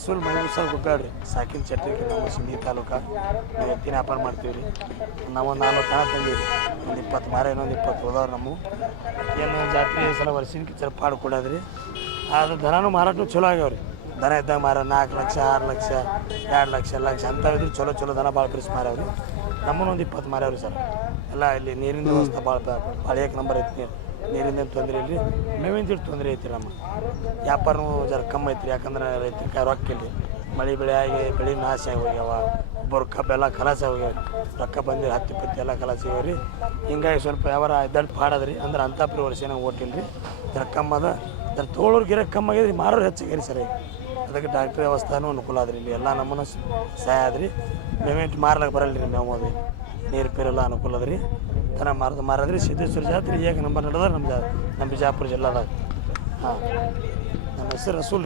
ರಸೂಲ್ Mehboob sir ಗುಬ್ಬ್ಯಾಡ್ರಿ ಸಾಕಿನ ಚಟ್ರಿಗೆ ನಮ್ಮ ಸಿಂಧಿ ತಾಲೂಕು ನಾವು ಎತ್ತಿನ ವ್ಯಾಪಾರ ಮಾಡ್ತೀವಿ ರೀ. ನಾವೊಂದು 4 ದನ ತಂದೀವಿ. ಒಂದು 20 ಮಾರ ಇನ್ನೊಂದು 20 ಹೋದವ್ರು ನಮ್ಮ ಏನು ಜಾತ್ರೆ ಸಲ ವರ್ಷಕ್ಕೆ ಚರ್ಪಾಡು ಕೊಡೋದ್ರಿ. ಅದು ದನನೂ ಮಾರಾಟನೂ ಚಲೋ ಆಗ್ಯಾವ ರೀ. ದನ ಇದ್ದಾಗ ಮಾರ 4 ಲಕ್ಷ 6 ಲಕ್ಷ 2 ಲಕ್ಷ ಲಕ್ಷ ಅಂಥವಿದ್ರು ಚಲೋ ದನ ಭಾಳ ಪ್ರೀಸ್ ಮಾರ್ಯಾವ್ರಿ. ನಮ್ಮನ್ನೊಂದು 20 ಮಾರ್ಯಾವ್ರಿ ಸರ್. ಎಲ್ಲ ಇಲ್ಲಿ ನೀರಿನ ವ್ಯವಸ್ಥೆ ಭಾಳ ಏಕ್ ನಂಬರ್ ಐತಿ. ನೀರಿಂದ ತೊಂದರೆ ಇಲ್ಲ ರೀ, ಮೇವಿನ ತೊಂದರೆ ಐತಿ ನಮ್ಮ ವ್ಯಾಪಾರನೂ ಜರ ಕಮ್ಮಿ ಐತ್ರಿ. ಯಾಕಂದ್ರೆ ರೈತರಿಗೆ ರೊಕ್ಕ ಇಲ್ಲ ರೀ. ಮಳೆ ಬೆಳೆ ಆಗಿ ಬೆಳೆ ನಾಶ ಆಗಿ ಹೋಗ್ಯಾವ. ಒಬ್ಬರು ಕಬ್ಬೆಲ್ಲ ಕಲಾಸ ಹೋಗ್ಯಾವ ರೀ. ರೊಕ್ಕ ಬಂದಿರಿ 10-20 ಎಲ್ಲ ಕಲಾಸ ಹೋಗ್ಯಾವ ರೀ. ಹಿಂಗಾಗಿ ಸ್ವಲ್ಪ ವ್ಯವಹಾರ ದಡ್ಡ ಪಾಡದ್ರಿ. ಅಂದ್ರೆ ಅಂಥಪ್ರಿ ವರ್ಷ ನಾವು ಓಟಿಲ್ಲ ರೀ. ಜರ ಕಮ್ಮದ ಜರ ತೋಳೋರು ಗಿರ ಕಮ್ಮಿ ಆಗ್ಯದ ರೀ, ಮಾರೋರು ಹೆಚ್ಚಾಗ್ಯಾರಿ ಸರಿ. ಅದಕ್ಕೆ ಡಾಕ್ಟ್ರಿ ವ್ಯವಸ್ಥೆನೂ ಅನುಕೂಲ ಆದ್ರಿ. ಇಲ್ಲಿ ಎಲ್ಲ ನಮ್ಮನ್ನು ಸಹಾಯ ಆದ್ರಿ. ಪೇಮೆಂಟ್ ಮಾರ್ಲಕ್ಕೆ ಬರಲ್ಲ ರೀ. ನಾವು ಅದು ನೀರು ಪೀರೆಲ್ಲ ಅನುಕೂಲ ಅದ ರೀ. ದನ ಮಾರದ್ರಿ. ಸಿದ್ದೇಶ್ವರ ಜಾತ್ರೆ ಏಕ ನಂಬರ್ ನಡೆದ ನಮ್ಮ ಬಿಜಾಪುರ ಜಿಲ್ಲಾದಾಗ. ಹಾಂ, ನಮ್ಮ ಹೆಸರು ರಸೂಲ್.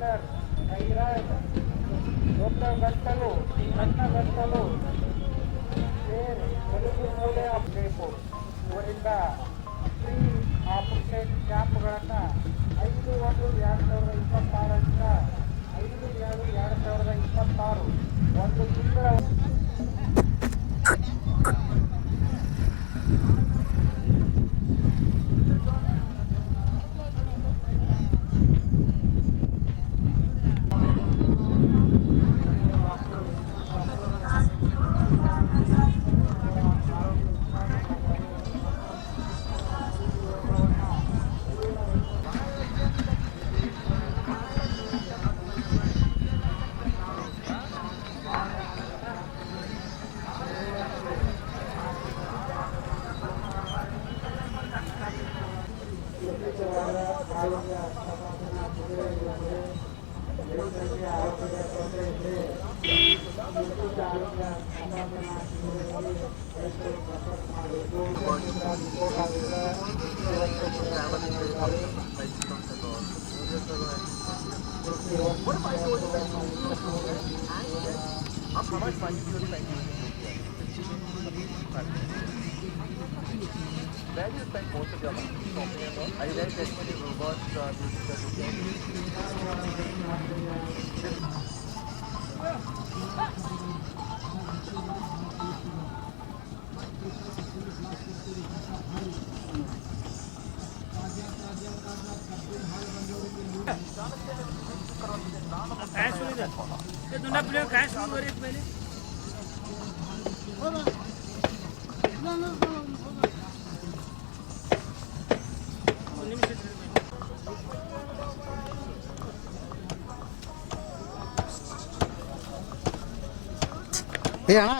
ಇವರಿಂದ ಆಪರೇಷನ್ ಕ್ಯಾಂಪ್ಗಳನ್ನು 5/1/2026 5/2/2026 ಒಂದು ತಿಂಗಳ What if I told you that how much fun you really like where do you spend most of your money? Shopping and all? Are you very dedicated to robots, Hey,